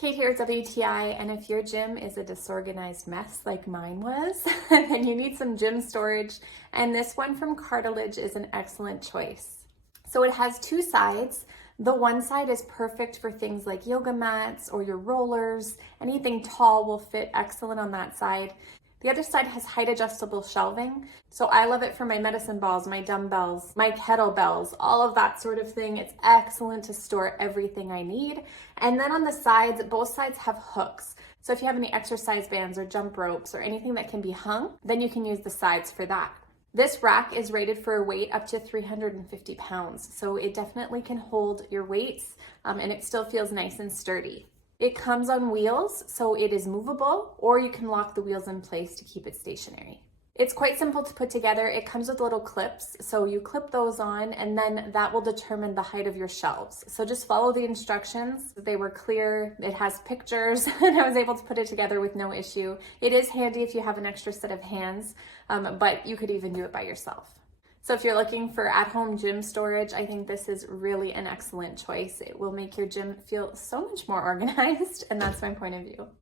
Kate here at WTI, and if your gym is a disorganized mess like mine was, then you need some gym storage, and this one from Cartilage is an excellent choice. So it has two sides. The one side is perfect for things like yoga mats or your rollers. Anything tall will fit excellent on that side. The other side has height adjustable shelving. So I love it for my medicine balls, my dumbbells, my kettlebells, all of that sort of thing. It's excellent to store everything I need. And then on the sides, both sides have hooks. So if you have any exercise bands or jump ropes or anything that can be hung, then you can use the sides for that. This rack is rated for a weight up to 350 pounds. So it definitely can hold your weights and it still feels nice and sturdy. It comes on wheels, so it is movable, or you can lock the wheels in place to keep it stationary. It's quite simple to put together. It comes with little clips, so you clip those on, and then that will determine the height of your shelves. So just follow the instructions. They were clear. It has pictures, and I was able to put it together with no issue. It is handy if you have an extra set of hands, but you could even do it by yourself. So if you're looking for at-home gym storage, I think this is really an excellent choice. It will make your gym feel so much more organized, and that's my point of view.